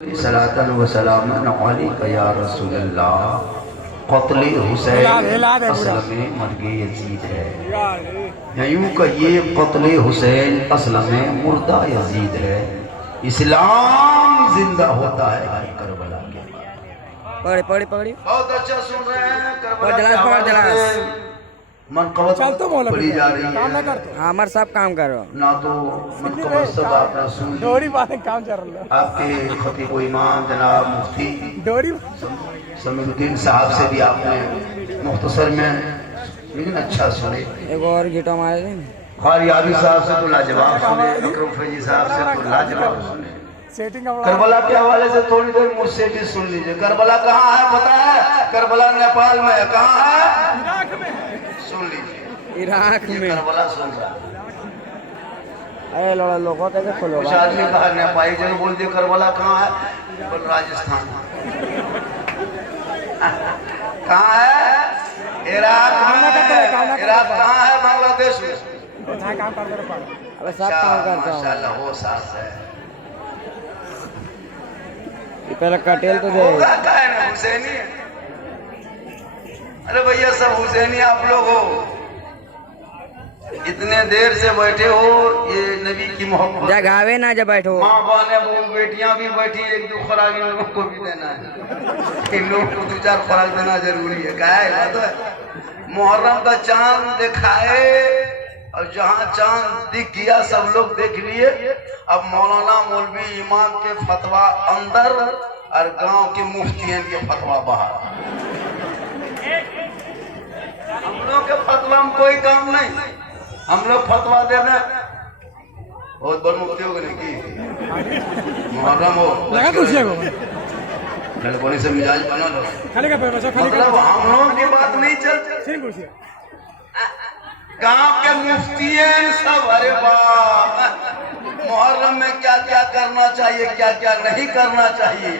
सलातन व सलामन अलैका या रसूलल्लाह। क़त्ल हुसैन असल में मर्गे यजीद है, या यूं कहिए क़त्ल हुसैन असल में मुर्दा यजीद है। इस्लाम जिंदा होता है करबला के बाद। पकड़ी पकड़ी पकड़ी बहुत अच्छा सुन रहे हैं। करबला के मनकबत बोली जा रही है। हमारे सब काम करो ना तो मनकबत सब आपने सुन ली। काम चल रहा आपके खतीब व इमाम जनाब मुफ्ती डोरी समीउद्दीन साहब से भी आपने मुख्तसर में लेकिन अच्छा सुने। एक और गिटा मारे थे। खारियाबी साहब से तो लाजवाब सुने, अकरम फैजी साहब से तो लाजवाब सुने। सेटिंग करबला के हवाले से थोड़ी देर मुझसे भी सुन लीजिए। करबला कहाँ है पता है? करबला नेपाल में है। कहाँ है? सुन लीजिए, इराक में करबला सुन रहा। अरे लड़ा लोगों तक खोलो कुछ आदमी कहा नेपाली जगह बोल दिए करबला कहाँ है? बोल राजस्थान। कहाँ है? इराक में। इराक कहाँ है? बांग्लादेश में। काम कर रहा अबे सब काम करता हूँ। माशाल्लाह वो सास है। ये पहले कटेल तो दे। होगा क्या है ना, हुसैनी है। अरे भैया सब हुसैनी आप लोग हो, इतने देर से बैठे हो। ये नबी की मोहब्बत जगावे ना जब बैठो। माँ बाने बेटियां भी बैठी, एक दो खुराक इन लोगों को भी देना है। इन लोगों को दो चार खुराक देना जरूरी है। क्या है बात है? मुहर्रम का चांद दिखाए और जहाँ चांद दिख गया सब लोग देख लिए। अब मौलाना मौलवी इमाम के फतवा अंदर और गांव के मुफ्तियन के फतवा बाहर। हम लोग के फतवा में कोई काम नहीं। हम लोग फतवा दे दें, बहुत बड़ मुफ्ती हो गए की मुहर्रम हो लगा तुझे को लड़कों से मिजाज बना लो। खाली का पैसा खाली मतलब हम लोगों की बात नहीं चलती। सिंह कुर्सी गांव के मुफ्तियन सब, अरे बाप, मुहर्रम में क्या क्या करना चाहिए, क्या क्या नहीं करना चाहिए,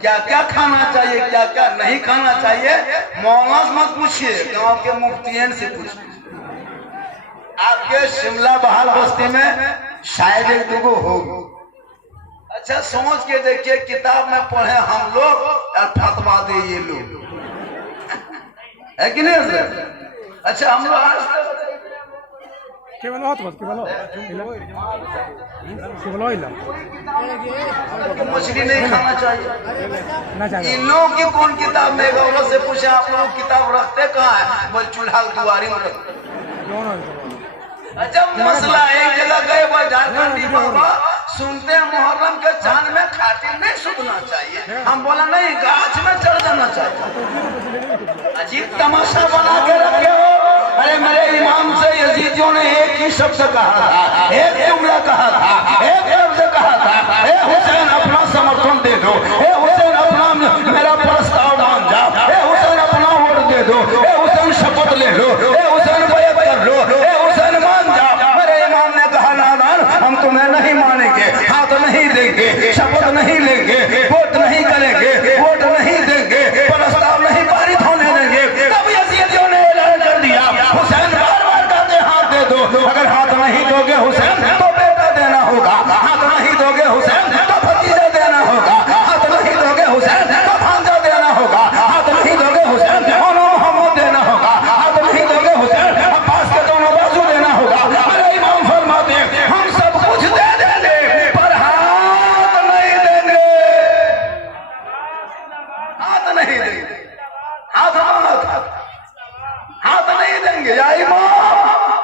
क्या क्या खाना चाहिए, क्या क्या नहीं खाना चाहिए, मौलाना से मत पूछिए, गांव के मुफ्तियन से पूछिए। आपके शिमला बहाल बस्ती में शायद एक दुगो होगी। अच्छा सोच के देखिए, किताब में पढ़े हम लोग और फतवा दे ये लोग, है कि नहीं सर? अच्छा हम लोग आज केवल हो तो केवल हो इला मछली नहीं खाना चाहिए। ना चाहिए। इन लोगों की कौन किताब में? एक औरत से पूछे आप लोग किताब रखते कहाँ है? बोल चूल्हा दुआरी में रखते। अच्छा मसला एक जगह गए झारखंडी बाबा, सुनते हैं मुहर्रम के चांद में खातिर नहीं सुनना चाहिए। हम बोला नहीं, गाछ में चढ़ जाना चाहिए। अजीब तमाशा बना के रखे हो। अरे मेरे इमाम से यजीदियों ने एक ही शब्द कहा था, एक जुमला कहा था, एक लफ्ज कहा था, ए हुसैन अपना समर्थन दे दो, ए हुसैन अपना मेरा प्रस्ताव मान जाओ, ए हुसैन अपना वोट दे दो, ए हुसैन शपथ ले लो, ए हुसैन बैत कर लो, ए हुसैन मान जाओ। मेरे इमाम ने कहा नादान, हम तुम्हें नहीं मानेंगे, हाथ नहीं देंगे, शपथ नहीं लेंगे, वोट नहीं करेंगे, वोट नहीं देंगे, प्रस्ताव नहीं पारित होने देंगे। तब यजीदियों ने ऐलान कर दिया, हुसैन बार बार कहते हाथ दे दो, अगर हाथ नहीं दोगे हुसैन तो बेटा देना होगा, हाथ नहीं दोगे हुसैन तो भतीजा देना होगा, हाथ नहीं दोगे हुसैन तो भांजा देना होगा, हाथ नहीं दोगे हुसैन दोनों मोहम्मद देना होगा, हाथ नहीं दोगे हुसैन अब्बास के दोनों बाजू देना होगा। मेरे इमाम फरमाते हम सब कुछ दे देंगे पर हाथ नहीं देंगे, हाथ नहीं देंगे, हाथ मांगा, हाथ नहीं देंगे। या इमाम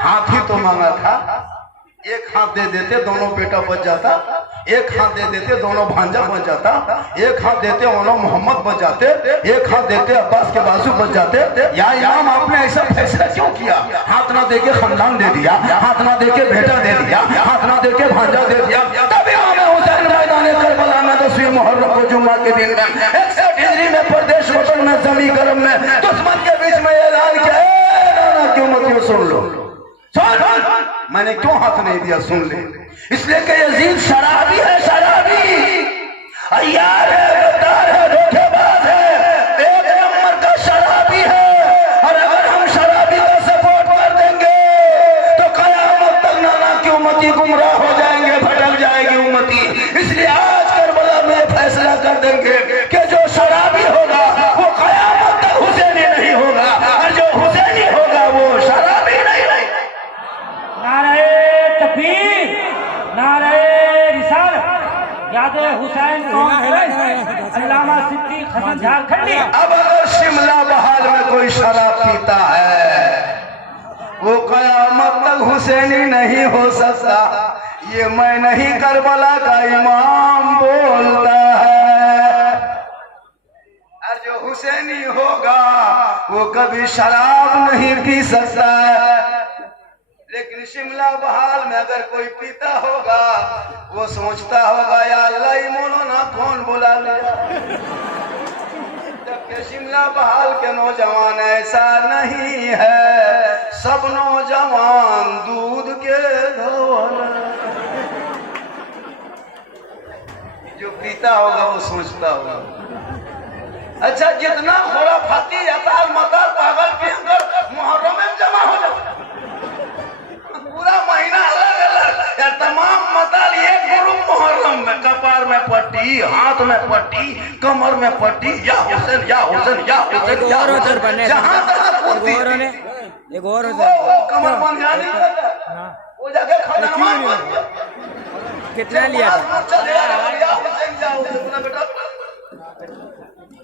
हाथ ही तो मांगा था, एक हाथ दे देते दोनों बेटा बच जाता, एक हाथ दे देते दोनों भांजा बच जाता, एक हाथ देते दोनों मोहम्मद बच जाते, एक हाथ देते अब्बास के बाजू बच जाते। या इमाम आपने ऐसा फैसला क्यों किया? हाथ ना देके खानदान दे दिया, हाथ ना देके बेटा दे दिया, हाथ ना देके भांजा दे दिया। तब इमाम हुसैन मैदान करबला में 10वीं मुहर्रम को जुम्मा के दिन में 61 हिजरी में प्रदेश वतन में जमी करम में दुश्मन के बीच में ऐलान किया, क्यों मत सुन लो, मैंने क्यों हाथ नहीं दिया? सुन ले, इसलिए कि यजीद शराबी है, शराबी अय्यार है, गद्दार है, धोखेबाज है, एक नंबर का शराबी है। और अगर हम शराबी का सपोर्ट कर देंगे तो कयामत तक नाना की उम्मती गुमराह हो जाएंगे, भटक जाएगी उम्मती। इसलिए आज करबला में फैसला कर देंगे कि जो शराबी होगा वो कयामत तक हुसैनी नहीं होगा, और जो हुसैनी होगा वो शराबी नहीं रहेगा। नारे तकबीर, नारे रिसालत, यादे हुसैन अल्लामा सिद्दीक हसन झारखंडी। अब अगर शिमला बहार में कोई शराब पीता है वो कयामत तक हुसैनी नहीं हो सकता, ये मैं नहीं करबला का इमाम बोलता है। और जो हुसैनी होगा वो कभी शराब नहीं पी सकता है। लेकिन शिमला बहाल में अगर कोई पीता होगा वो सोचता होगा या अल्लाह ही मौलाना कौन बुला लिया। जबकि शिमला बहाल के नौजवान ऐसा नहीं है, सब नौजवान दूध के धोल। जो पीता होगा वो सोचता होगा। अच्छा, जितना खुराफाती अताल मताल पागल के अंदर मुहर्रम में जमा हो जाता, पूरा महीना अलग अलग या तमाम मताल एक ग्रुप मुहर्रम में, कपार में पट्टी, हाथ में पट्टी, कमर में पट्टी, या हुसैन या हुसैन या हुसैन या हुसैन, जहां तक पूर्ति एक और वो कमर बन जानी वो जगह खजाना कितना लिया था?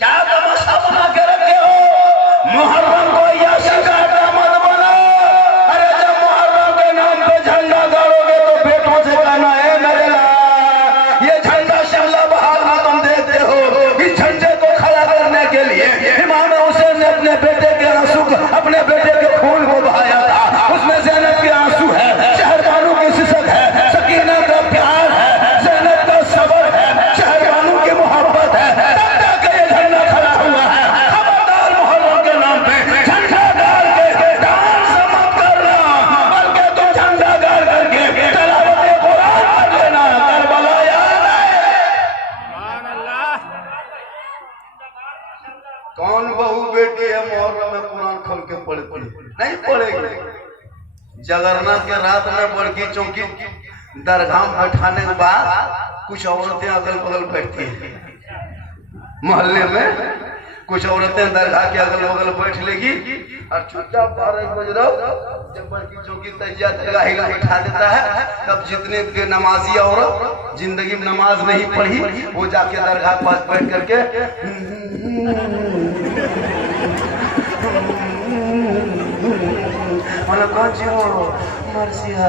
क्या तमाशा बना के रखे हो? मुहर्रम को यासी का अड्डा मत बना। अरे जब मुहर्रम के नाम पे झंडा गाड़ोगे तो बेटों से कहना है मेरे लाल, ये झंडा शिमला बहार में तुम देखते हो। इस झंडे को खड़ा करने के लिए इमाम हुसैन ने अपने बेटे के आंसू, अपने बेटे के खून को बहाया था। उसमें ज़ैनब के आंसू है, शहरबानू की सिसक है, सकीना का प्यार है, ज़ैनब का सब्र है, शहरबानू की मोहब्बत है। तब जाके ये झंडा खड़ा हुआ है। खबरदार मुहर्रम के नाम पे झंडा गाड़ के डांस मत करना, बल्कि तुम झंडा गाड़ करके तलावत कुरान कर लेना। करबला याद आए। कौन बहू बेटी है मुहर्रम में कुरान खोल के पढ़ती? नहीं पढ़ेगी। जगरना के रात में बड़की चौकी दरगाह में बैठाने के बाद कुछ औरतें अगल बगल बैठती हैं। मोहल्ले में कुछ औरतें दरगाह के अगल बगल बैठ लेगी और चुपचाप 12 बज रहा जब बड़की चौकी तैयार दरगाही में बैठा देता है, तब जितने के नमाजी औरत जिंदगी में नमाज नहीं पढ़ी वो जाके दरगाह के पास बैठ करके मर्सिया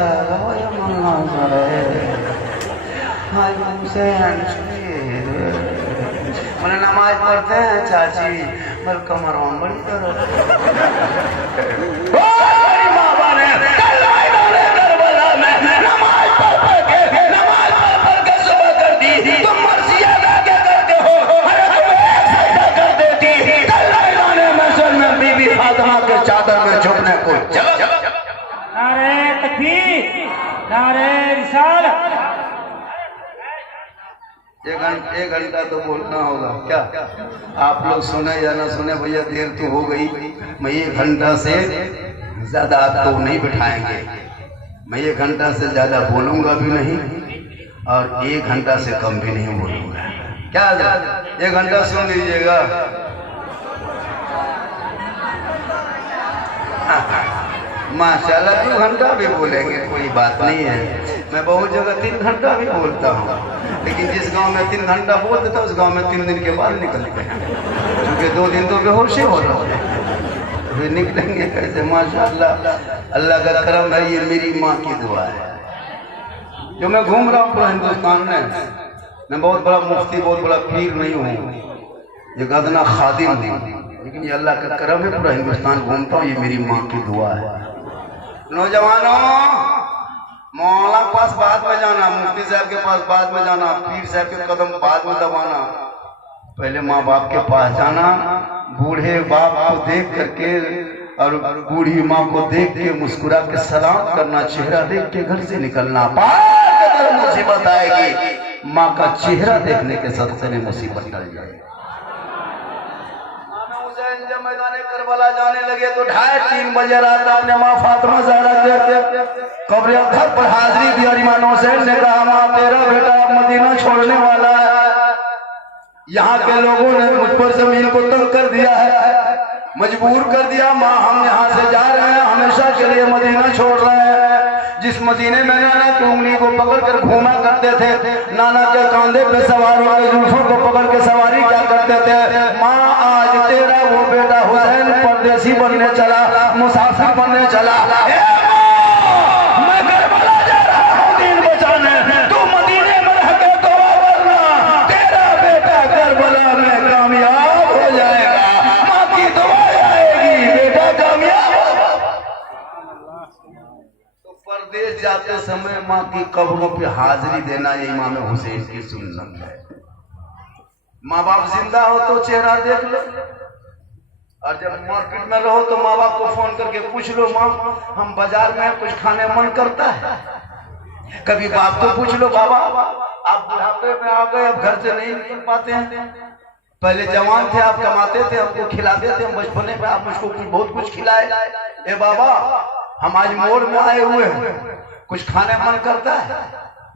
मैंने नमाज पढ़ते हैं चाची, मर कमर बड़ी करो। बाबा ने करबला में नमाज पढ़ के सुबह कर दी। तुम मर्सिया क्या करते हो? अरे तुम एक सजदा कर देती। में बीबी फातिमा के चादर में झुकने को चलो। नारे तकबीर, नारे रिसालत। एक घंटा तो बोलना होगा क्या? आप लोग सुने या ना सुने भैया, देर तो हो गई। मैं 1 घंटा से ज्यादा आपको नहीं बिठाएंगे। मैं 1 घंटा से ज्यादा बोलूंगा भी नहीं और 1 घंटा से कम भी नहीं बोलूंगा। क्या 1 घंटा सुन लीजिएगा। माशाल्लाह 2 घंटा भी बोलेंगे, कोई बात नहीं है। मैं बहुत जगह 3 घंटा भी बोलता हूँ, लेकिन जिस गांव में 3 घंटा बोल देता उस गांव में 3 दिन के बाद निकलते हैं, क्योंकि 2 दिन तो बेहोशी हो रहे हैं, फिर निकलेंगे कैसे? माशाल्लाह अल्लाह का करम है। ये मेरी माँ की दुआ है। जो मैं घूम रहा हूँ पूरा हिंदुस्तान में, मैं बहुत बड़ा मुफ्ती, बहुत बड़ा पीर नहीं हूँ, ये गदना खादिम हूँ, लेकिन ये अल्लाह का करम है। पूरा हिंदुस्तान घूमता हूँ, ये मेरी माँ की दुआ है। नौजवानों, मौला के पास बाद में जाना, मुफ्ती साहब के पास बाद में जाना, पीर साहब के कदम बाद में दबाना, पहले माँ बाप के पास जाना। बूढ़े बाप को देख करके और बूढ़ी माँ को देख के मुस्कुरा के सलाम करना, चेहरा देख के घर से निकलना। मुसीबत आएगी, माँ का चेहरा देखने के सबसे मुसीबत टल जाएगी। जब मैदान करबला जाने लगे तो 2:30-3 बजे रात अपने माँ फातिमा ज़हरा के कब्र अज़हर पर हाजिरी दी और इमाम हुसैन ने कहा, माँ तेरा बेटा अब मदीना छोड़ने वाला है। यहाँ के लोगों ने मुझ पर जमीन को तंग कर दिया है, मजबूर कर दिया। माँ हम यहाँ से जा रहे हैं, हमेशा के लिए मदीना छोड़ रहे हैं। जिस मदीने में नाना की उंगली को पकड़ कर घूमा करते थे, नाना के कांधे पे सवार वाले जुल्फों को पकड़ के सवारी क्या करते थे। माँ आज तेरा वो बेटा हुसैन परदेसी बनने चला, मुसाफिर बनने चला। मैं करबला जा रहा हूँ दीन बचाने, तू मदीने में रह के दुआ करना, तेरा बेटा करबला में कामयाब हो जाएगा। माँ की दुआ आएगी, बेटा कामयाब होगा। तो परदेश जाते समय माँ की कब्रों पे हाजिरी देना ये इमाम हुसैन की सुन्नत है। माँ बाप जिंदा हो तो चेहरा देख लो, और जब मार्केट में रहो तो माँ बाप को फोन करके पूछ लो, माँ हम बाजार में कुछ खाने मन करता है। कभी बाप को पूछ लो, बाबा आप बुढ़ापे में आ गए, अब घर से नहीं निकल पाते हैं, पहले जवान थे आप कमाते थे, हमको खिलाते थे, हम बचपने में आप मुझको बहुत कुछ खिलाए। ए बाबा हम आज मोड़ में आए हुए हैं, कुछ खाने मन करता है,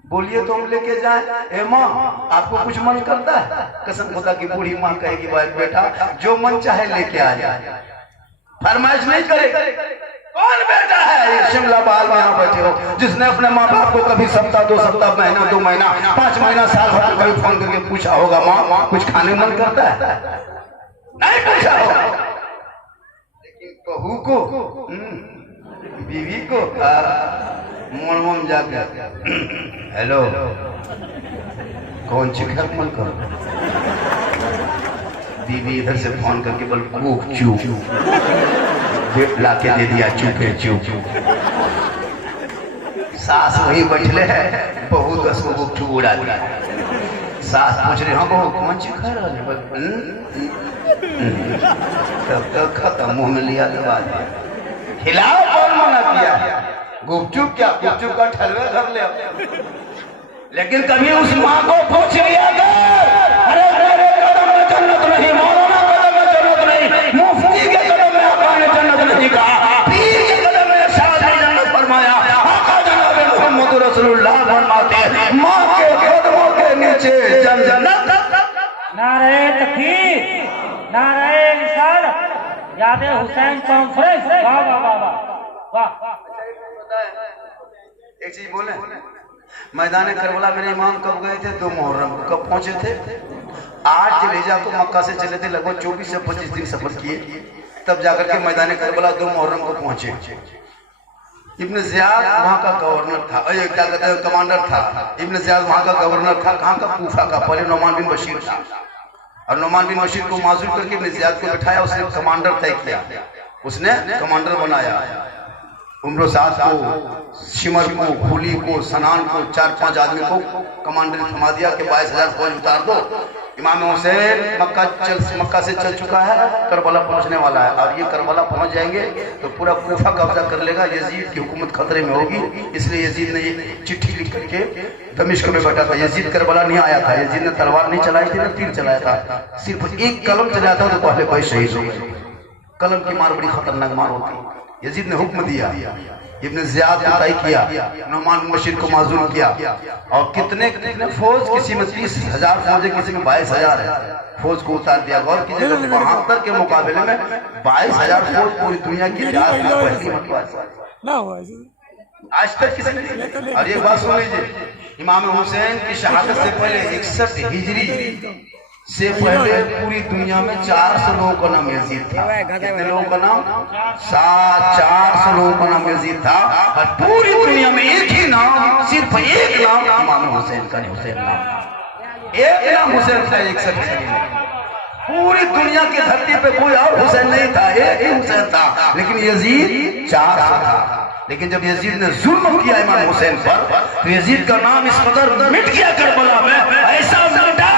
बोलिए तो हम लेके जाएं। ए माँ आपको कुछ मन करता है? कसम खुदा की बूढ़ी माँ कहेगी, भाई बेटा जो मन चाहे लेके आ जाए, फरमाइश नहीं करे। कौन बेटा है ये शिमला बाल में यहाँ बैठे हो जिसने अपने माँ बाप को कभी सप्ताह 2 सप्ताह, महीना 2 महीना, 5 महीना, साल भर कभी फोन करके पूछा होगा, माँ कुछ खाने मन करता है? नहीं पूछा होगा। लेकिन बहू को, बीवी को मन जाके हेलो कौन चिखर मन करो, बीवी इधर से फोन करके बोल कूक चूक ला के दे दिया, चूके चूक। सास वही बैठले है, बहू 10 को बुक चूक उड़ा दिया। सास पूछ रही हाँ बहू कौन चिखर, तब तक खत्म, मुंह में लिया दबा दिया। खिलाओ कौन मना किया, गुपचुप क्या, गुपचुप का ठलवे कर ले। लेकिन कभी उस माँ को पूछ लिया अरे मेरे कदम में जन्नत नहीं, मौलाना कदम में जन्नत नहीं, मुफ्ती के कदम में आका ने जन्नत नहीं कहा, पीर के कदम में शाह ने जन्नत फरमाया, आका जनाब मोहम्मद रसूलुल्लाह फरमाते हैं माँ के कदमों के नीचे जन्नत। नारे तकबीर, नारे रिसालत, याद हुसैन कॉन्फ्रेंस। वाह वाह वाह वाह वाह। एक चीज बोले, मैदान करबला मेरे इमाम कब गए थे? 2 मुहर्रम को। कब पहुंचे थे? 8 जिलेजा को मक्का से चले थे, लगभग 24 से 25 दिन सफर किए, तब जाकर के मैदान करबला 2 मुहर्रम को पहुंचे। इब्न ज़ियाद वहां का गवर्नर था, क्या कहते हैं कमांडर था। इब्न ज़ियाद वहां का गवर्नर था, कहाँ का? कूफा का। पहले नोमान बिन बशीर था, और नोमान बिन बशीर को माजूर करके इब्न ज़ियाद को बिठाया, उसने कमांडर तय किया, उसने कमांडर बनाया। उम्र साथ को, शिमर को, खुली को, सनान को, 4-5 आदमी को कमांडर ने थमा दिया कि 22,000 फौज उतार दो। इमाम हुसैन मक्का से चल चुका है, करबला पहुंचने वाला है, और ये करबला पहुंच जाएंगे तो पूरा कूफा कब्जा कर लेगा, यजीद की हुकूमत खतरे में होगी। इसलिए यजीद ने ये चिट्ठी लिख करके दमिश्क में बैठा था। यजीद करबला नहीं आया था, यजीद ने तलवार नहीं चलाई थी, ना तीर चलाया था, सिर्फ एक कलम चलाया था, तो पहले भाई शहीद हो गए। कलम की मार बड़ी खतरनाक मार होती। यजीद ने हुक्म दिया, इब्न ज़ियाद को तय किया, नोमान बिन बशीर को माजूर किया, और कितने फौज, किसी में 30,000 फौज है, किसी में 22,000 है, फौज को उतार दिया। गौर कीजिए 72 के मुकाबले में 22,000 फौज पूरी दुनिया की इतिहास में आज तक किसी ने। और ये बात सुन लीजिए, इमाम हुसैन की शहादत से पहले 61 हिजरी से पहले पूरी दुनिया में 400 लोगों का नाम यजीद था। कितने लोगों का नाम? 400 लोगों का नाम यजीद था, और पूरी दुनिया में एक ही नाम, सिर्फ एक नाम इमाम हुसैन का, हुसैन नाम, एक नाम हुसैन था। 61 हिजरी में पूरी दुनिया की धरती पे कोई और हुसैन नहीं था, एक ही हुसैन था, लेकिन यजीद 400 था। लेकिन जब यजीद ने जुल्म किया इमाम हुसैन पर, तो यजीद का नाम इस कदर मिट गया करबला में, ऐसा मिटा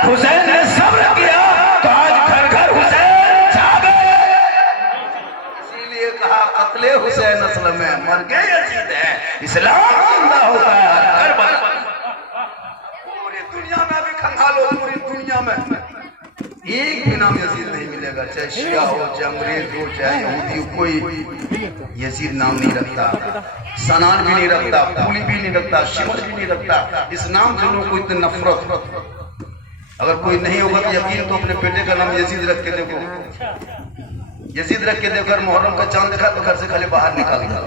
हुसैन ने सब्र किया, तो आज घर घर हुसैन छा गए। इसीलिए कहा कत्ले हुसैन असल में मर गए यजीद है, इस्लाम जिंदा होता है करबला। पूरी दुनिया में भी खंगालो, पूरी दुनिया में एक भी नाम यजीद नहीं मिलेगा, चाहे शिया हो, चाहे अंग्रेज हो, चाहे यहूदी हो, कोई यजीद नाम नहीं रखता, सनान भी नहीं रखता, फूली भी नहीं रखता, शिमर भी नहीं रखता। इस नाम से लोगों को इतनी नफरत, अगर कोई नहीं होगा तो यकीन तो अपने बेटे का नाम यजीद रख के देखो, यजीद रख के देखकर मुहर्रम का चांद देखा तो घर से खाली बाहर निकाल गया,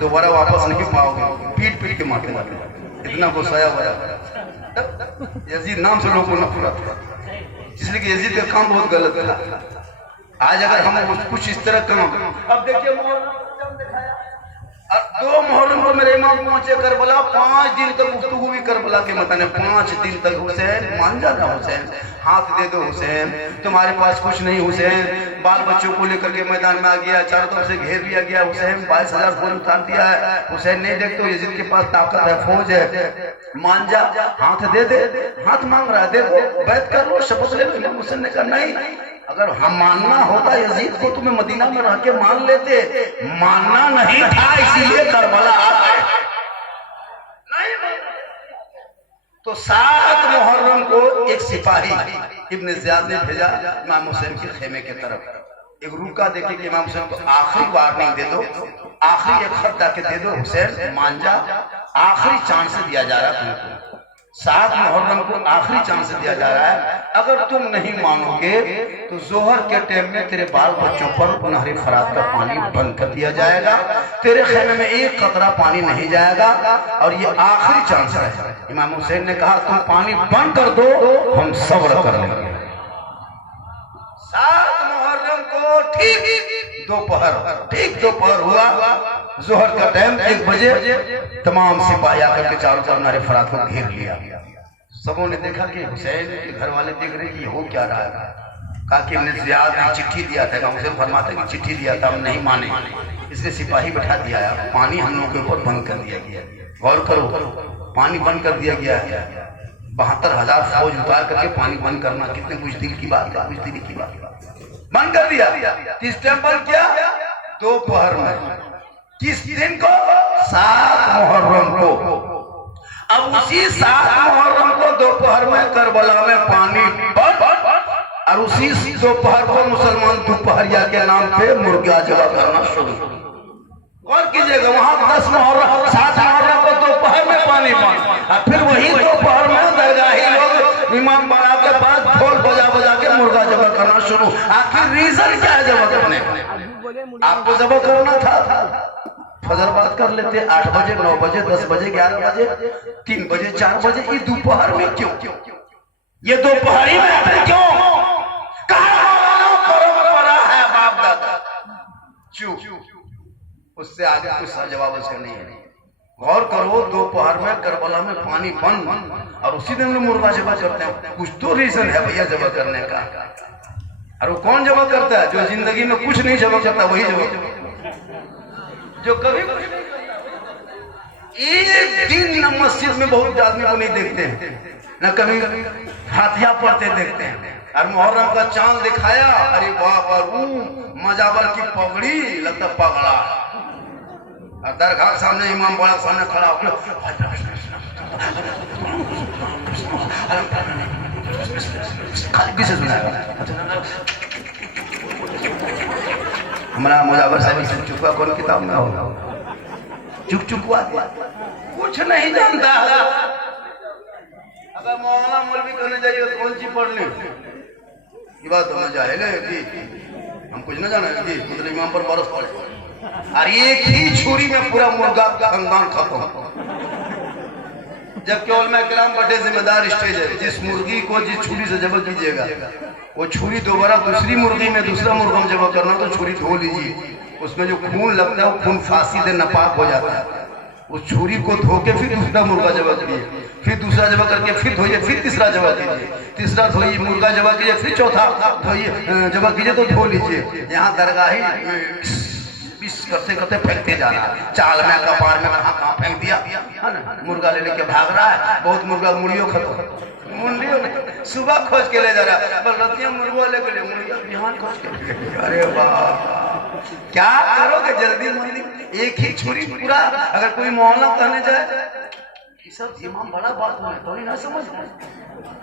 दोबारा वापस नहीं पाओगे, पीट पीट के मारते मारते, इतना गुस्साया हुआ यजीद नाम से लोगों को नफरत था, इसलिए कि यजीद का काम बहुत गलत था। आज अगर हम कुछ इस तरह काम, अब देखिए अब 2 मुहर्रम को मेरे इमाम पहुंचे करबला, 5 दिन तक गुफ्तगू भी करबला के मताने, 5 दिन तक हुसैन मान जाना, हुसैन हाथ दे दो, हुसैन तुम्हारे पास कुछ नहीं, हुसैन बाल बच्चों को लेकर के मैदान में आ गया, चारों तरफ से घेर लिया गया, हुसैन 22,000 फौज उतार दिया है, हुसैन नहीं देखते यजीद के पास ताकत है, फौज है, मान जा, हाथ दे दे, हाथ मांग रहा है, देखो बैठ कर लो, शपथ ले लो। इमाम हुसैन ने कहा नहीं, अगर हम मानना होता यजीद को तुम्हें मदीना में रह के मान लेते, मानना नहीं था इसीलिए करबला आ गए। तो 7 मुहर्रम को एक सिपाही इब्न ज़ियाद ने भेजा इमाम हुसैन के खेमे के तरफ, एक रुका देखे कि इमाम हुसैन को आखिरी वार्निंग दे दो, आखिरी एक खत जाके दे दो, हुसैन मान जा, आखिरी चांस दिया जा रहा है तुमको, 7 मुहर्रम को आखिरी चांस दिया जा रहा है, अगर तुम नहीं मानोगे तो जोहर के टाइम में तेरे बाल बच्चों पर नहर फरात का पानी बंद कर दिया जाएगा, तेरे खेमे में एक कतरा पानी नहीं जाएगा, और ये आखिरी चांस है। इमाम हुसैन ने कहा तुम पानी बंद कर दो, हम सब्र कर लेंगे। 7 मुहर्रम को ठीक दोपहर हुआ, जोहर का टाइम 1 बजे, तमाम सिपाही आकर के चारों तरफ नारे फरात को घेर लिया। सबों ने देखा कि हुसैन के घर वाले देख रहे कि हो क्या रहा है, कहा कि इब्न ज़ियाद ने चिट्ठी दिया था, हुसैन फरमाते कि चिट्ठी दिया था, हम नहीं माने, इसलिए सिपाही बैठा दिया है, पानी हम लोगों के ऊपर बंद कर दिया गया। गौर करो, पानी बंद कर दिया गया है, 72,000 फौज उतार करके पानी बंद करना कितने बुज़दिल की बात है, बुज़दिली की बात बंद कर दिया। किस टाइम बंद किया? दोपहर में। किस दिन को? 7 मुहर्रम को। अब उसी 7 मुहर्रम को दोपहर में करबला में पानी बंद, और उसी दोपहर को मुसलमान दोपहरिया के नाम पे मुर्गा जबा करना शुरू। और कीजिएगा वहां 10 मुहर्रम 7 मुहर्रम को दोपहर में पानी बंद, और फिर वही दोपहर में दरगाही लोग इमाम बाड़ा के पास ढोल बजा बजा के मुर्गा जबा करना शुरू। आखिर रीजन क्या है जबा करने? आपको जबा करना था, फजर बात कर लेते 8 बजे, 9 बजे, 10 बजे, 11 बजे, 3 बजे, 4 बजे, ये दोपहर में क्यों? ये दोपहरी में आखिर क्यों? परंपरा है बाप दादा, चुप, उससे आगे कुछ जवाब उसका नहीं है। गौर करो, दोपहर में करबला में पानी बंद, और उसी दिन मुर्गा जबा करते हैं। कुछ तो रीजन है भैया जबा करने का। और वो कौन जबा करता है? जो जिंदगी में कुछ नहीं जबा करता वही जबा, जो कभी एक दिन न मस्जिद में बहुत आदमी को नहीं देखते हैं, न कभी फातिहा पढ़ते देखते हैं। और मुहर्रम का चांद दिखाया, अरे बाप मजाबर की पगड़ी, लगता पगड़ा, और दरगाह सामने इमाम बड़ा सामने खड़ा होकर खाली किसे सुनाएगा? हमारा मुजावर साहब चुपका कौन किताब में होगा, चुप हुआ, कुछ नहीं जानता। अगर मौलाना मौलवी करने जाइए तो कौन चीज पढ़ ले, ये बात समझ आए कि हम कुछ न जाना कि मतलब इमाम पर बरस पड़े, और एक ही छुरी में पूरा मुर्गा का खानदान खत्म। जब केवल मैं कलाम बड़े जिम्मेदार स्टेज है, जिस मुर्गी को जिस छुरी से जबा कीजिएगा, वो छुरी दोबारा दूसरी मुर्गी में दूसरा मुर्गा जबा करना तो छुरी धो लीजिए, उसमें जो खून लगता है वो खून फांसी से नापाक हो जाता है। उस छुरी को धो के फिर दूसरा मुर्गा जबा कीजिए, फिर दूसरा जबा करके फिर धोइए, फिर तीसरा जबा कीजिए, तीसरा धोइए, मुर्गा जबा कीजिए, फिर चौथा धोइए, जबा कीजिए तो धो लीजिए। यहाँ दरगाही करते करते फेंकते जा रहा है, चाल में कपार में कहाँ फेंक दिया है ना, मुर्गा ले लेके भाग रहा है। बहुत मुर्गा मुड़ियों खत्म, मुंडियों में सुबह खोज के ले जा रहा है, पर रतिया मुर्गा लेके ले मुड़िया बिहान खोज के। अरे वाह, क्या करोगे जल्दी जल्दी, एक ही छुरी पूरा। अगर कोई मोहल्ला कहने जाए ये सब इमाम बड़ा बात है तो नहीं ना समझ,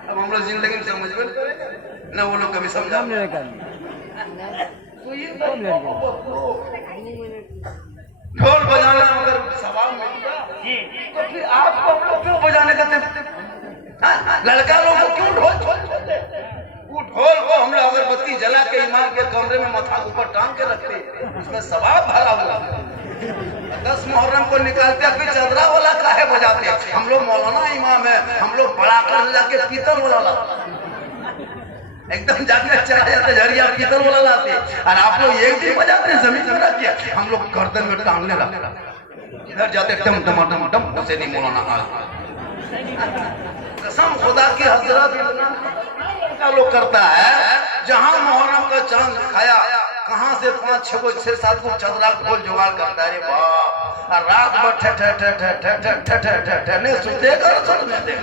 अब हम लोग जिंदगी में समझ में ना, वो लोग कभी समझा ढोल बजाना अगर सवाल मिल गया तो फिर आपको क्यों बजाने का लड़का लोग को क्यों ढोल छोड़ते? वो ढोल को हम लोग अगरबत्ती जला के इमाम के कमरे में माथा ऊपर टांग के रखते हैं, उसमें सवाब भरा हुआ। 10 मुहर्रम को निकालते फिर चदरा वाला काहे बजाते? हम लोग मौलाना इमाम है, हम लोग बड़ा कर जाके पीतल वाला लाते, एकदम जाके चला जाते झरिया पीतल वाला लाते, और आप लोग एक दिन बजाते हैं जमीन में रख के, हम लोग गर्दन में टांगने लगते, इधर जाते टम टम टम टम उसे नहीं मौलाना कसम खुदा की हजरत का लोग करता है। जहां मुहर्रम का चांद दिखाया कहां से 5-6 को 6-7 को चदरा खोल जुगाड़ करता है। वाह, रात भर ठे ठे ठे ठे ठे ठे ठे ठे ठे ठे ने सुते कर सुनने दे।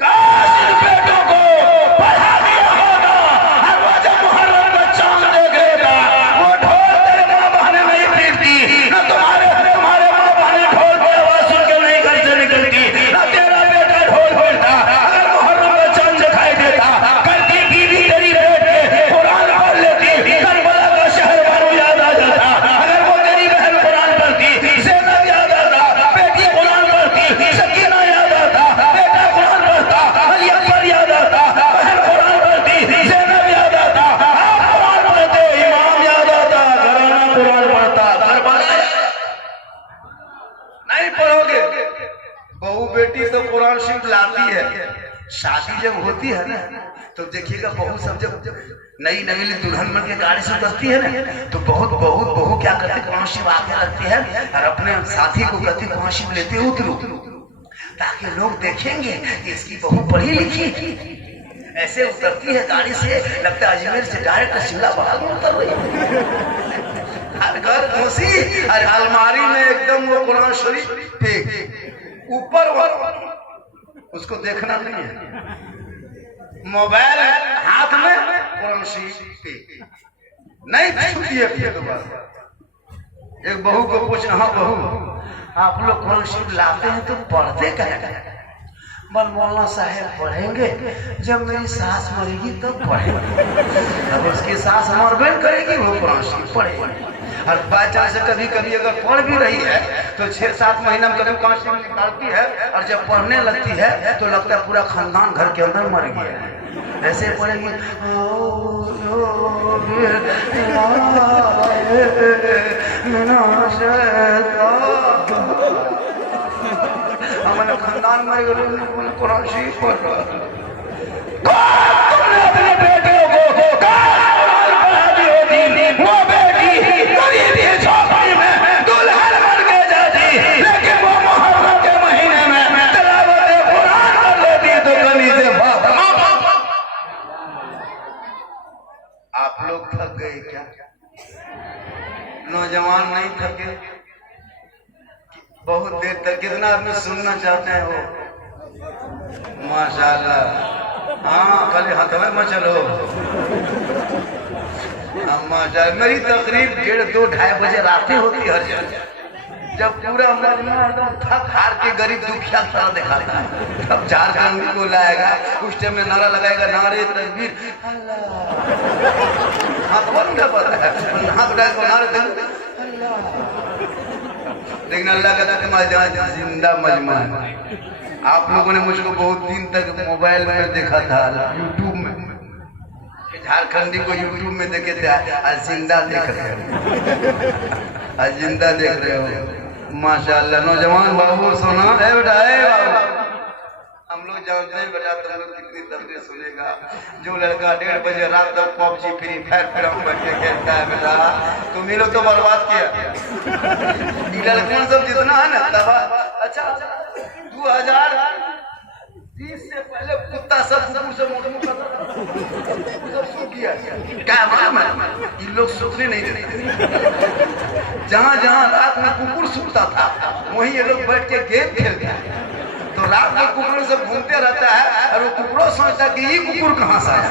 काश इन बेटों को पढ़ा दिया होगा, हर रोज मुहर्रम का चांद देखेगा, वो ढोल तेरे मां बहने नहीं पीटती, ना तुम्हारे मां बहने ढोल पे आवाज सुन के नहीं घर से निकलती, ना तेरा बेटा ढोल बोलता। अगर मुहर्रम का चांद दिखाई देता, करती बीवी तेरी बैठ के कुरान पढ़ लेती, करबला का शहर मानो याद आ जाता। अगर वो तेरी बहन कुरान पढ़ती, ज़ैनब याद आता, बेटी कुरान पढ़ती, सकीना याद आता, बेटा कुरान पढ़ता, अली अकबर याद आता, बहन कुरान पढ़ती, ज़ैनब याद आता, आप कुरान पढ़ते, इमाम याद आता, घराना कुरान पढ़ता, करबला नहीं पढ़ोगे। बहू बेटी तो कुरान शरीफ लाती है, शादी जब होती है ना तो देखिएगा बहू सब जब नई नवीली दुल्हन बन के गाड़ी से उतरती है ना तो बहू क्या करती, कुरान शरीफ आगे रखती है और अपने साथी को कहती कुरान शरीफ लेते उतरो, ताकि लोग देखेंगे कि इसकी बहू पढ़ी लिखी। ऐसे उतरती है गाड़ी से, लगता है अजमेर से डायरेक्ट शिमला बहाल में उतर रही है। घर घुसी और अलमारी में एकदम वो कुरान शरीफ फेंक ऊपर, उसको देखना नहीं है, मोबाइल हाथ में कुरान शरीफ नहीं छूती है। फिर दोबारा एक बहू को पूछना, हाँ बहू आप लोग कुरान शरीफ लाते हैं तो पढ़ते क्या? बल मौलाना साहब पढ़ेंगे, जब मेरी सास मरेगी तब पढ़ेंगे। अब उसकी सास मरबे करेगी, वो कुरान शरीफ पढ़ेगी। और बाई चांस से कभी कभी अगर पढ़ भी रही है तो 6-7 महीना में कभी कुरान शरीफ निकालती है, और जब पढ़ने लगती है तो लगता है पूरा खानदान घर के अंदर मर गया है। ऐसे पढ़ेगी, हमारे खानदान में कुरान शरीफ पढ़ रहा। तुमने अपने बेटियों को कुरान पढ़ा दी होती, वो बेटी गरीबी झोपड़ी में दुल्हन बन के जाती, लेकिन वो मुहर्रम के महीने में तिलावत कुरान कर लेती तो गली से आप लोग थक गए क्या? नौजवान नहीं थके? बहुत देर तक कितना आदमी सुनना चाहते हैं वो? माशाल्लाह, हाँ खाली हाथ में चलो। मेरी तकरीब 1:30-2:30 बजे रातें होती हर जगह, जब पूरा मजमा एकदम थक हार के गरीब दुखिया खड़ा दिखाता है, तब झारखंड को लाएगा, उस टाइम में नारा लगाएगा, नारे तकबीर, हाथ बंद है, हाथ उठाए को नारे तकबीर, लेकिन अल्लाह का जिंदा मजमा है। आप लोगों ने मुझको बहुत दिन तक मोबाइल में देखा था, यूट्यूब में, झारखंडी को यूट्यूब में देखे थे, आज जिंदा देख रहे हो, आज जिंदा देख रहे हो। माशाल्लाह नौजवान बाबू सुना है बेटा, बाबू हम लोग जानते हैं बेटा, तुम लोग कितनी तकलीफ सुनेगा। जो लड़का 1:30 बजे रात तक PUBG फ्री फायर बैठ के खेलता है बेटा, तुम ही लोग तो बर्बाद किया। लड़कियों सब जितना है ना तब अच्छा 2020 से पहले कुत्ता सब कुकुर से सब सूख गया। क्या मालूम है, इन लोग सूखने नहीं देते। जहाँ जहाँ रात में कुकुर सूखता था वहीं ये लोग बैठ के गेम खेलते हैं, तो रात में कुकुर सब घूमते रहता है और वो कुकुरों सोचता कि ये कुकुर कहाँ से आया,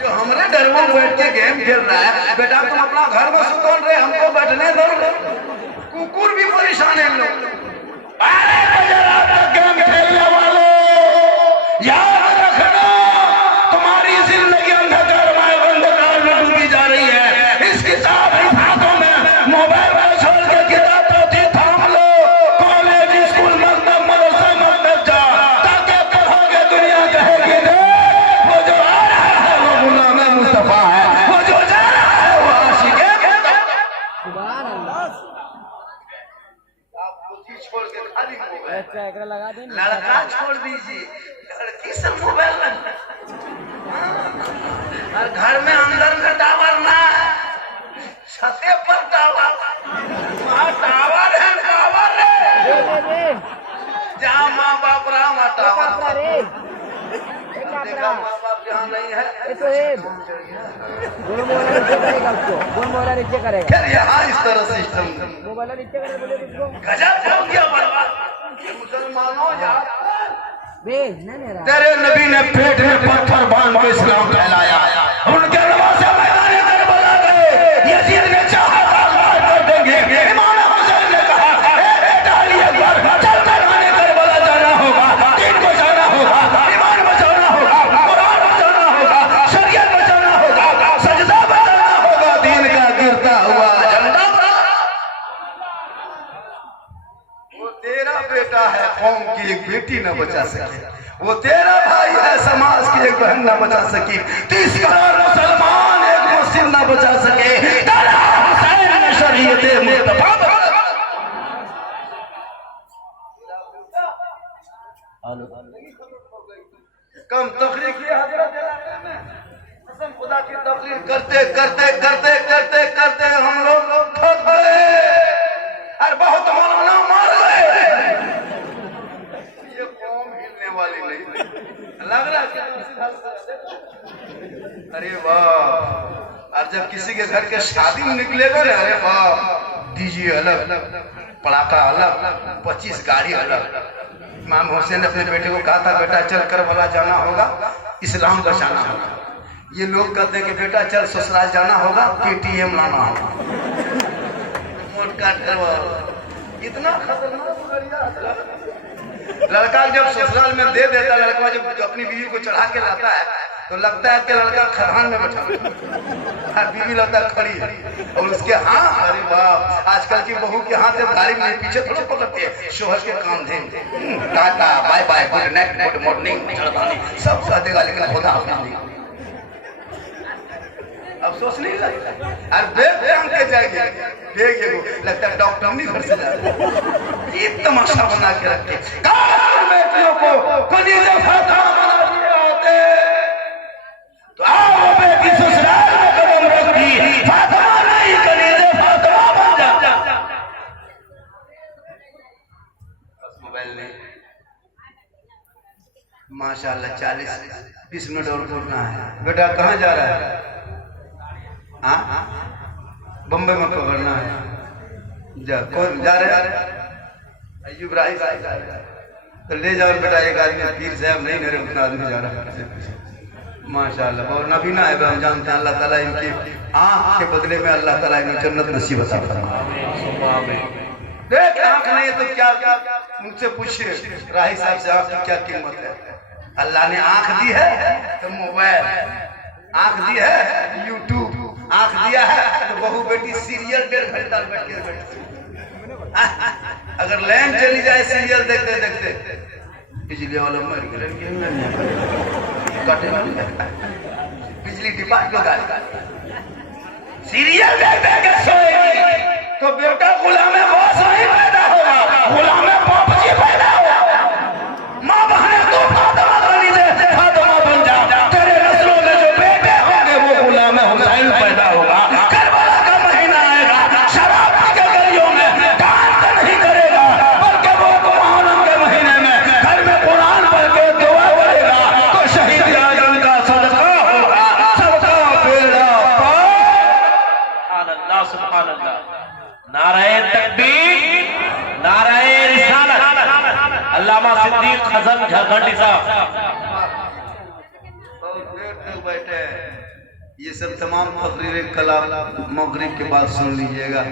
जो हमारे डर में बैठ के गेम खेल रहा है। बेटा तुम अपना घर में सुकून रहे, हमको बैठने दो। कुकुर भी परेशान है लोग। 12 बजे रात तक गेम खेलने वालों याद रखना, तुम्हारी जिंदगी अंधकार में डूबी जा रही है। इस किताब हाथों में मोबाइल में छोड़ के किताब पोथी थाम लो, कॉलेज स्कूल मकतब मदरसा मत जा, लड़का छोड़ दीजिए, लड़की से मोबाइल और घर में अंदर में टावर ना है, छते पर टावर, वहाँ टावर है, टावर है, जहाँ माँ बाप रहा वहाँ टावर। देखा माँ बाप जहाँ नहीं है, मोबाइल नीचे करेगा। फिर यहाँ इस तरह सिस्टम मोबाइल नीचे करेगा बोले उसको। गजब हो गया बर्बाद। ये मुसलमानों यार, तेरे नबी ने पेट में पत्थर बांध के इस्लाम फैलाया, उनके नवासे मैदान करबला गए, यजीद ने चाहा मार कर देंगे, इमाम हुसैन ने कहा बेटा अली अकबर चलकर मैंने करबला जाना होगा, दीन को जाना होगा, ईमान बचाना होगा, कुरान बचाना होगा, शरीयत बचाना होगा, सजदा बचाना होगा, दीन का गिरता हुआ झंडा। वो तेरा बेटा है, कौम की एक बेटी न बचा सके, वो तेरा भाई है, समाज की एक बहन न बचा सकी, 30 करोड़ मुसलमान एक मुस्लिम न बचा सके, तेरा हुसैन ने शरीयत मुस्तफा कम तकरीर की हजरत कसम खुदा की तकरीर करते करते करते करते करते हम लोग थक गए और बहुत मौलाना मार गए। ये कौम हिलने वाली नहीं लग रहा है। अरे वाह, और जब किसी के घर के शादी में निकलेगा ना, अरे वाह, डीजे अलग, पड़ाका अलग, 25 गाड़ी अलग। इमाम हुसैन ने अपने बेटे को कहा था बेटा चल करबला जाना होगा, इस्लाम बचाना होगा। ये लोग कहते हैं कि बेटा चल ससुराल जाना होगा, KTM लाना होगा, मोटका इतना खतरनाक लड़का जब ससुराल में दे देता, लड़का जब अपनी बीवी को चढ़ा के लाता है तो लगता है कि लड़का खदान में बैठा है, बीवी लगता है खड़ी है और उसके हाँ, अरे वाह, आजकल की बहू के हाथ जब गाड़ी में पीछे थोड़ा पकड़ते हैं, शोहर के काम थे, tata bye bye good night good morning सब कह देगा, लेकिन खुदा हाफिज नहीं। अफसोस नहीं लगता, और बेग के जाएंगे, बेग लगता है डॉक्टर नहीं घर से जा रहे, ये तमाशा बना के रखे बेटियों को कलीजे फातिमा बना दिए होते तो आओ बेटी ससुराल में कदम रखती, फातिमा नहीं कलीजे फातिमा बन जा। बस मोबाइल नहीं, माशाल्लाह 40-20 मिनट और रुकना है। बेटा कहाँ जा रहा है? हाँ, बम्बई में पकड़ना है, जा कौन जा रहे? अय्यूब राही तो ले जाओ बेटा, एक आदमी पीर साहब नहीं मेरे उतना आदमी जा रहा है माशाल्लाह। और नबीना है, हम जानते हैं अल्लाह ताला इनकी आँख के बदले में अल्लाह ताला इन्हें जन्नत नसीब अता फरमाए। देख आँख नहीं है तो क्या मुझसे पूछिए राही साहब से, आँख की क्या कीमत है? अल्लाह ने आँख दी है तो मोबाइल, आँख दी है यूट्यूब, आँख दिया है तो बहू बेटी सीरियल 1.5 घंटा बैठ के बैठती। अगर लाइन चली जाए सीरियल देखते देखते, बिजली वाला मर गया, बिजली डिपार्टमेंट का सीरियल देख देख के सोएगी तो बेटा गुलामे बॉस नहीं पैदा होगा, गुलामे बापजी पैदा होगा। माँ बहने तू फातिमा बनी दे, फातिमा बन जा, तेरे नस्लों में जो बेटे होंगे वो गुलामे हुसैन पैदा होगा। करबला का महीना आएगा, शराब के गलियों में डांस नहीं करेगा, बल्कि वो मुहर्रम के महीने में घर में कुरान पढ़ के दुआ करेगा तो शहीद आजम का सदका होगा, सबका बेड़ा पार। अल्लाह सुभान अल्लाह, नाराए तकबीर, नाराए रिसालत। अल्लामा सिद्दीक हसन झारखंडी साहब बैठे, ये सब तमाम तकरीरें कलाम मगरिब के बाद सुन लीजिएगा।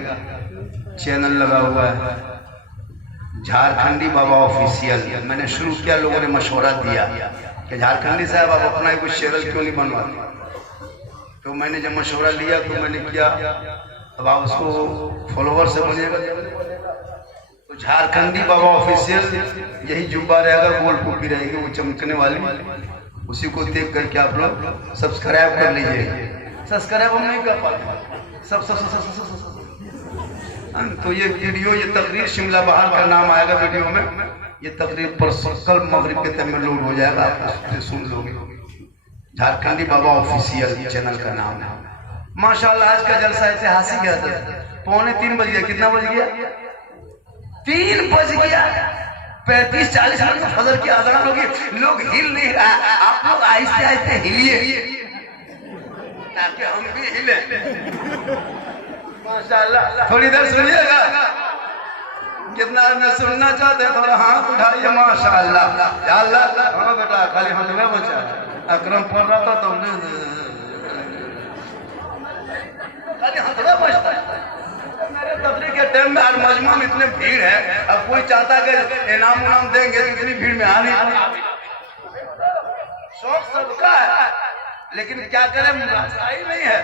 चैनल लगा हुआ है झारखंडी बाबा ऑफिशियल, मैंने शुरू किया, लोगों ने मशवरा दिया कि झारखंडी साहब आप अपना कुछ चैनल क्यों नहीं बनवाते, तो मैंने जब मशवरा लिया तो मैंने किया, अब आप उसको फॉलोवर से बनिएगा तो झारखंडी बाबा ऑफिशियल, यही जुब्बा रहेगा, गोल टोपी रहेगी वो चमकने वाली, उसी को देख करके आप लोग सब्सक्राइब कर लीजिए। सब्सक्राइब हम नहीं कर पाते, सब तो ये वीडियो, ये तकरीर शिमला बहार का नाम आएगा वीडियो में, ये तकरीब पर कल मगरिब के टाइम में लोड हो जाएगा, आप सुन लोगे। झारखंडी बाबा ऑफिशियल चैनल का नाम है। माशाल्लाह आज का जलसा ऐतिहासिक है। 2:45 बज गया। कितना बज गया? 3 बज गया। 35-40 मिनट में फजर की अज़ान होगी, लोग हिल नहीं रहा। आप लोग आहिस्ते आहिस्ते हिलिए ताकि हम भी हिले। माशाल्लाह थोड़ी देर सुनिएगा। कितना आदमी सुनना चाहते हैं थोड़ा हाथ उठाइए। माशाल्लाह या अल्लाह। हाँ बेटा खाली हाथ में बचा अकरम पढ़ रहा था तो खाली हाथ में बचता है। मेरे तकरीर के टाइम में आज मजमा में इतने भीड़ है, अब कोई चाहता है कि इनाम उनाम देंगे तो इतनी भीड़ में आ नहीं। शौक सबका है लेकिन क्या करें, रास्ता ही नहीं है।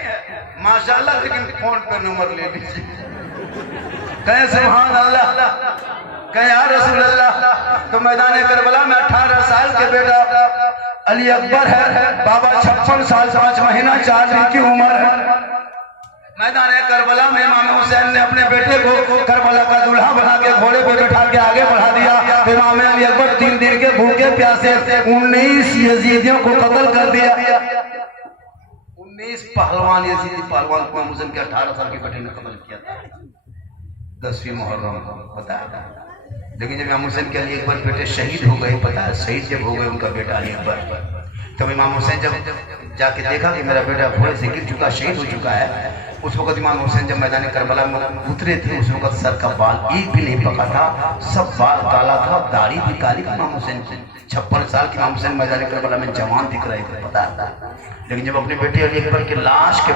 माशाल्लाह लेकिन फोन पे नंबर ले लीजिए। कहे सुभान अल्लाह, कहे या रसूल अल्लाह। तो मैदान करबला में 18 साल के बेटा अली अकबर है, बाबा 56 साल 5 महीना 4 दिन की उम्र है। मैदान करबला में इमाम हुसैन ने अपने बेटे को करबला का दूल्हा बना के घोड़े पे बैठा के आगे बढ़ा दिया। इमाम अली अकबर 3 दिन के भूखे प्यासे 19 यजीदियों को कत्ल कर दिया। 19 पहलवान यजीदी पहलवान को इमाम हुसैन के 18 साल के बेटे ने कत्ल किया था 10वीं मुहर्रम को, पता है। लेकिन जब इमाम हुसैन के अली अकबर बेटे शहीद हो गए, पता है शहीद जब हो गए उनका बेटा अली अकबर, तब इमाम हुसैन जब जाके देखा कि मेरा बेटा घोड़े से गिर चुका, शहीद हो चुका है, उस वक्त इमाम हुसैन जब मैदान करबला में उतरे थे, उस वक्त सर का बाल एक भी नहीं पका था, सब बाल काला था, दाढ़ी भी काली। इमाम हुसैन 56 साल के इमाम हुसैन मैदान करबला में जवान दिख रहे थे, पता था। लेकिन जब अपने बेटे अली अकबर के लाश के